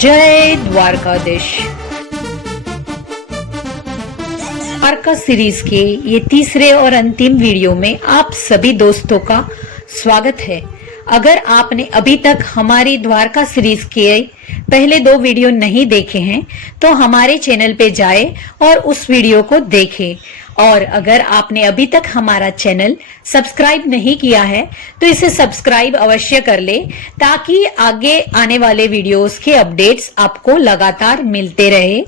जय द्वारकाधीश। द्वारका सीरीज के ये तीसरे और अंतिम वीडियो में आप सभी दोस्तों का स्वागत है। अगर आपने अभी तक हमारी द्वारका सीरीज के पहले 2 वीडियो नहीं देखे हैं तो हमारे चैनल पे जाए और उस वीडियो को देखें। और अगर आपने अभी तक हमारा चैनल सब्सक्राइब नहीं किया है तो इसे सब्सक्राइब अवश्य कर ले, ताकि आगे आने वाले वीडियोस के अपडेट्स आपको लगातार मिलते रहे।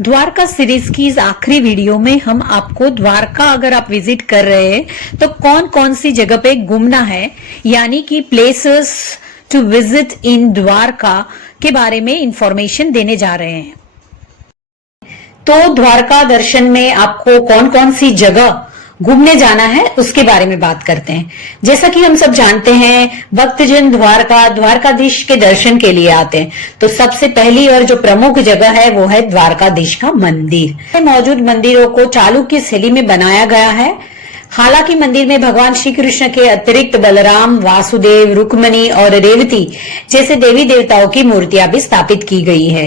द्वारका सीरीज की इस आखिरी वीडियो में हम आपको द्वारका अगर आप विजिट कर रहे हैं तो कौन कौन सी जगह पे घूमना है, यानी कि places to visit in Dwarka के बारे में इंफॉर्मेशन देने जा रहे हैं। तो द्वारका दर्शन में आपको कौन कौन सी जगह घूमने जाना है उसके बारे में बात करते हैं। जैसा कि हम सब जानते हैं, भक्तजन द्वारकाधीश के दर्शन के लिए आते हैं, तो सबसे पहली और जो प्रमुख जगह है वो है द्वारकाधीश का मंदिर। मौजूद मंदिरों को चालुक्य शैली में बनाया गया है। हालांकि मंदिर में भगवान श्री कृष्ण के अतिरिक्त बलराम, वासुदेव, रुक्मणी और रेवती जैसे देवी देवताओं की मूर्तियां भी स्थापित की गई है।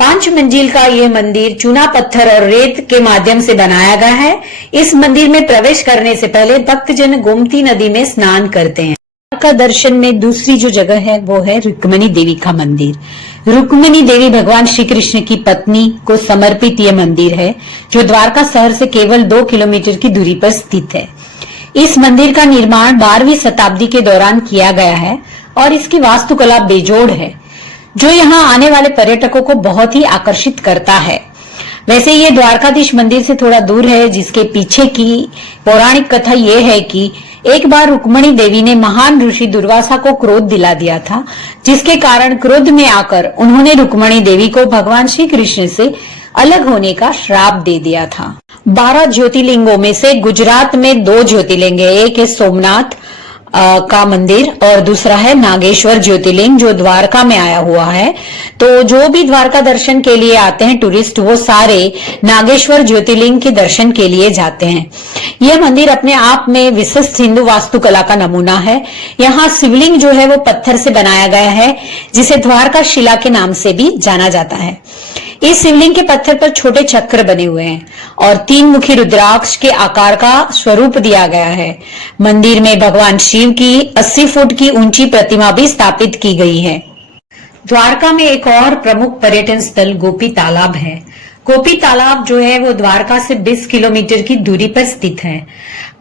5 मंजिल का यह मंदिर चूना पत्थर और रेत के माध्यम से बनाया गया है। इस मंदिर में प्रवेश करने से पहले भक्तजन गोमती नदी में स्नान करते हैं। द्वारका दर्शन में दूसरी जो जगह है वो है रुक्मणी देवी का मंदिर। रुक्मणी देवी भगवान श्री कृष्ण की पत्नी को समर्पित यह मंदिर है, जो द्वारका शहर से केवल 2 किलोमीटर की दूरी पर स्थित है। इस मंदिर का निर्माण 12वीं शताब्दी के दौरान किया गया है और इसकी वास्तुकला बेजोड़ है, जो यहाँ आने वाले पर्यटकों को बहुत ही आकर्षित करता है। वैसे ये द्वारकाधीश मंदिर से थोड़ा दूर है, जिसके पीछे की पौराणिक कथा ये है कि एक बार रुक्मणी देवी ने महान ऋषि दुर्वासा को क्रोध दिला दिया था, जिसके कारण क्रोध में आकर उन्होंने रुक्मणी देवी को भगवान श्री कृष्ण से अलग होने का श्राप दे दिया था। 12 ज्योतिर्लिंगों में से गुजरात में 2 ज्योतिर्लिंग है। एक है सोमनाथ का मंदिर और दूसरा है नागेश्वर ज्योतिर्लिंग, जो द्वारका में आया हुआ है। तो जो भी द्वारका दर्शन के लिए आते हैं टूरिस्ट, वो सारे नागेश्वर ज्योतिर्लिंग के दर्शन के लिए जाते हैं। यह मंदिर अपने आप में विशिष्ट हिंदू वास्तुकला का नमूना है। यहाँ शिवलिंग जो है वो पत्थर से बनाया गया है, जिसे द्वारका शिला के नाम से भी जाना जाता है। इस शिवलिंग के पत्थर पर छोटे चक्र बने हुए हैं और 3 मुखी रुद्राक्ष के आकार का स्वरूप दिया गया है। मंदिर में भगवान शिव की 80 फुट की ऊंची प्रतिमा भी स्थापित की गई है। द्वारका में एक और प्रमुख पर्यटन स्थल गोपी तालाब है। गोपी तालाब जो है वो द्वारका से 20 किलोमीटर की दूरी पर स्थित है।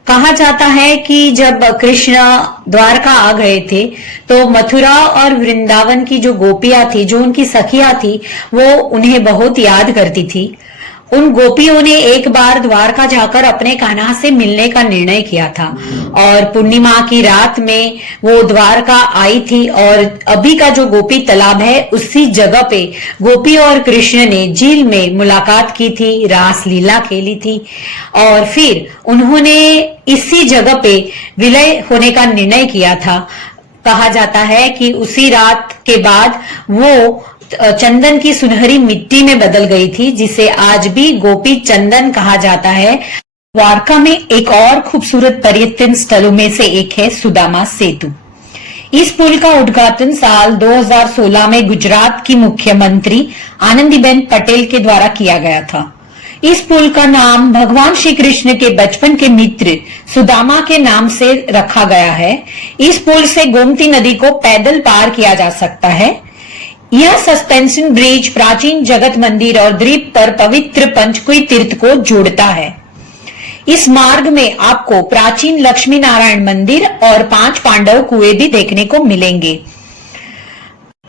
कहा जाता है कि जब कृष्ण द्वारका आ गए थे तो मथुरा और वृंदावन की जो गोपियां थी, जो उनकी सखियां थी, वो उन्हें बहुत याद करती थी। उन गोपियों ने एक बार द्वारका जाकर अपने कान्हा से मिलने का निर्णय किया था और पूर्णिमा की रात में वो द्वारका आई थी। और अभी का जो गोपी तालाब है, उसी जगह पे गोपी और कृष्ण ने झील में मुलाकात की थी, रास लीला खेली थी और फिर उन्होंने इसी जगह पे विलय होने का निर्णय किया था। कहा जाता है कि उसी रात के बाद वो चंदन की सुनहरी मिट्टी में बदल गई थी, जिसे आज भी गोपी चंदन कहा जाता है। द्वारका में एक और खूबसूरत पर्यटन स्थलों में से एक है सुदामा सेतु। इस पुल का उद्घाटन साल 2016 में गुजरात की मुख्यमंत्री आनंदीबेन पटेल के द्वारा किया गया था। इस पुल का नाम भगवान श्री कृष्ण के बचपन के मित्र सुदामा के नाम से रखा गया है। इस पुल से गोमती नदी को पैदल पार किया जा सकता है। यह सस्पेंशन ब्रिज प्राचीन जगत मंदिर और द्वीप पर पवित्र पंचकुई तीर्थ को जोड़ता है। इस मार्ग में आपको प्राचीन लक्ष्मी नारायण मंदिर और 5 पांडव कुएं भी देखने को मिलेंगे।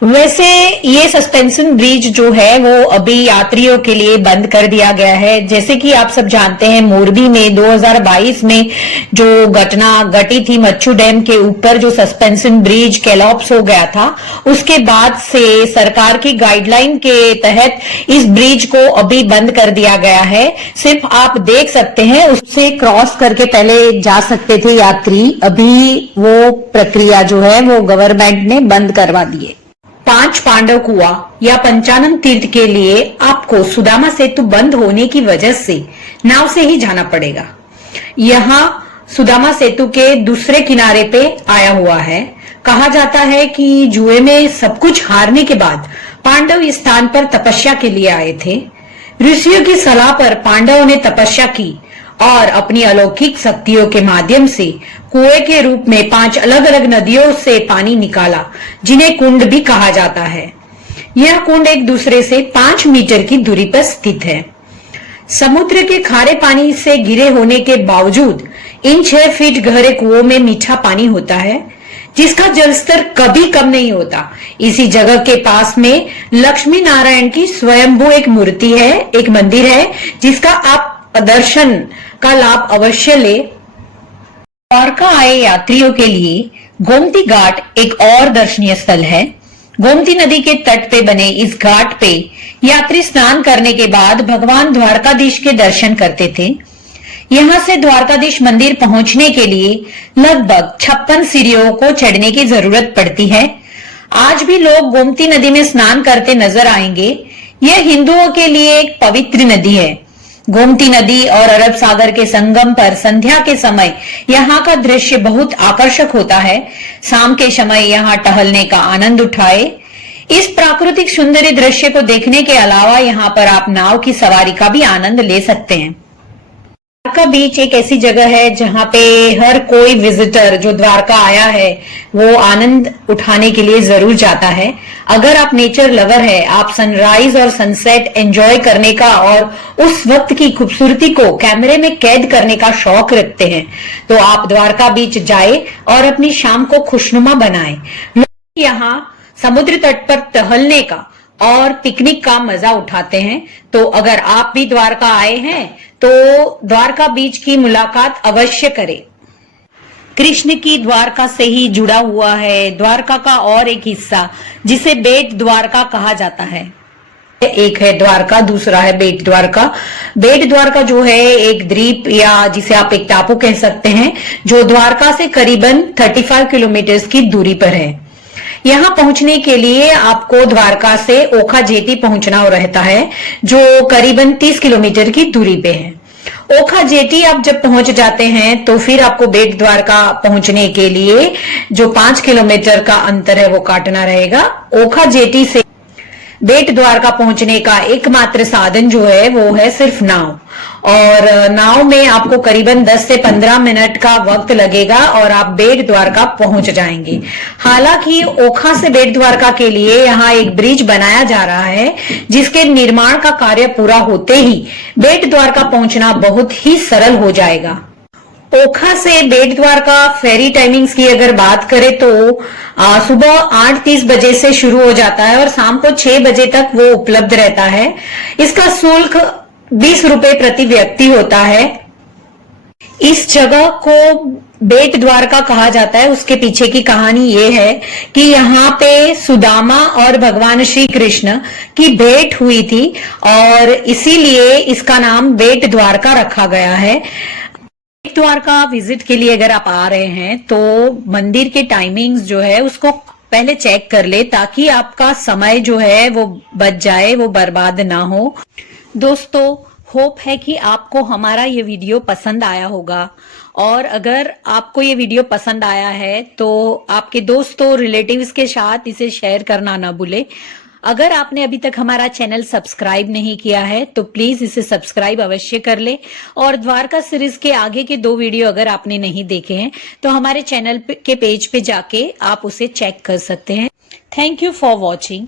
वैसे ये सस्पेंशन ब्रिज जो है वो अभी यात्रियों के लिए बंद कर दिया गया है। जैसे कि आप सब जानते हैं, मोरबी में 2022 में जो घटना घटी थी, मच्छू डैम के ऊपर जो सस्पेंशन ब्रिज कोलैप्स हो गया था, उसके बाद से सरकार की गाइडलाइन के तहत इस ब्रिज को अभी बंद कर दिया गया है। सिर्फ आप देख सकते हैं, उससे क्रॉस करके पहले जा सकते थे यात्री। अभी वो प्रक्रिया जो है वो गवर्नमेंट ने बंद करवा दी है। 5 पांडव कुआं या पंचानन तीर्थ के लिए आपको सुदामा सेतु बंद होने की वजह से नाव से ही जाना पड़ेगा। यहाँ सुदामा सेतु के दूसरे किनारे पे आया हुआ है। कहा जाता है कि जुए में सब कुछ हारने के बाद पांडव इस स्थान पर तपस्या के लिए आए थे। ऋषियों की सलाह पर पांडवों ने तपस्या की और अपनी अलौकिक शक्तियों के माध्यम से कुएं के रूप में 5 अलग अलग नदियों से पानी निकाला, जिन्हें कुंड भी कहा जाता है। यह कुंड एक दूसरे से 5 मीटर की दूरी पर स्थित है। समुद्र के खारे पानी से घिरे होने के बावजूद इन 6 फीट गहरे कुओं में मीठा पानी होता है, जिसका जलस्तर कभी कम नहीं होता। इसी जगह के पास में लक्ष्मी नारायण की स्वयंभू एक मूर्ति है, एक मंदिर है, जिसका आप दर्शन का लाभ अवश्य ले। द्वारका आए यात्रियों के लिए गोमती घाट एक और दर्शनीय स्थल है। गोमती नदी के तट पे बने इस घाट पे यात्री स्नान करने के बाद भगवान द्वारकाधीश के दर्शन करते थे। यहाँ से द्वारकाधीश मंदिर पहुंचने के लिए लगभग 56 सीढ़ियों को चढ़ने की जरूरत पड़ती है। आज भी लोग गोमती नदी में स्नान करते नजर आएंगे। यह हिंदुओं के लिए एक पवित्र नदी है। गोमती नदी और अरब सागर के संगम पर संध्या के समय यहाँ का दृश्य बहुत आकर्षक होता है। शाम के समय यहाँ टहलने का आनंद उठाए। इस प्राकृतिक सुंदरी दृश्य को देखने के अलावा यहाँ पर आप नाव की सवारी का भी आनंद ले सकते हैं। द्वारका बीच एक ऐसी जगह है जहाँ पे हर कोई विजिटर जो द्वारका आया है वो आनंद उठाने के लिए जरूर जाता है। अगर आप नेचर लवर है, आप सनराइज और सनसेट एंजॉय करने का और उस वक्त की खूबसूरती को कैमरे में कैद करने का शौक रखते हैं, तो आप द्वारका बीच जाए और अपनी शाम को खुशनुमा बनाएं। लोग यहाँ समुद्र तट पर टहलने का और पिकनिक का मजा उठाते हैं। तो अगर आप भी द्वारका आए हैं तो द्वारका बीच की मुलाकात अवश्य करें। कृष्ण की द्वारका से ही जुड़ा हुआ है द्वारका का और एक हिस्सा, जिसे बेट द्वारका कहा जाता है। एक है द्वारका, दूसरा है बेट द्वारका। बेट द्वारका जो है एक द्वीप या जिसे आप एक टापू कह सकते हैं, जो द्वारका से करीबन 35 किलोमीटर की दूरी पर है। यहाँ पहुंचने के लिए आपको द्वारका से ओखा जेटी पहुंचना रहता है, जो करीबन 30 किलोमीटर की दूरी पे है। ओखा जेटी आप जब पहुंच जाते हैं तो फिर आपको बेट द्वारका पहुंचने के लिए जो 5 किलोमीटर का अंतर है वो काटना रहेगा। ओखा जेटी से बेट द्वारका पहुंचने का एकमात्र साधन जो है वो है सिर्फ नाव, और नाव में आपको करीबन 10 से 15 मिनट का वक्त लगेगा और आप बेट द्वारका पहुंच जाएंगे। हालांकि ओखा से बेट द्वारका के लिए यहाँ एक ब्रिज बनाया जा रहा है, जिसके निर्माण का कार्य पूरा होते ही बेट द्वारका पहुंचना बहुत ही सरल हो जाएगा। ओखा से बेट द्वारका फेरी टाइमिंग्स की अगर बात करें तो सुबह 8:30 बजे से शुरू हो जाता है और शाम को 6 बजे तक वो उपलब्ध रहता है। इसका शुल्क 20 रुपए प्रति व्यक्ति होता है। इस जगह को बेट द्वारका कहा जाता है, उसके पीछे की कहानी ये है कि यहाँ पे सुदामा और भगवान श्री कृष्ण की भेंट हुई थी और इसीलिए इसका नाम बेट द्वारका रखा गया है। बेट द्वारका विजिट के लिए अगर आप आ रहे हैं तो मंदिर के टाइमिंग्स जो है उसको पहले चेक कर ले, ताकि आपका समय जो है वो बच जाए, वो बर्बाद ना हो। दोस्तों, होप है कि आपको हमारा ये वीडियो पसंद आया होगा, और अगर आपको ये वीडियो पसंद आया है तो आपके दोस्तों रिलेटिव्स के साथ इसे शेयर करना ना भूले। अगर आपने अभी तक हमारा चैनल सब्सक्राइब नहीं किया है तो प्लीज इसे सब्सक्राइब अवश्य कर ले, और द्वारका सीरीज के आगे के 2 वीडियो अगर आपने नहीं देखे हैं तो हमारे चैनल के पेज पे जाके आप उसे चेक कर सकते हैं। Thank you for watching.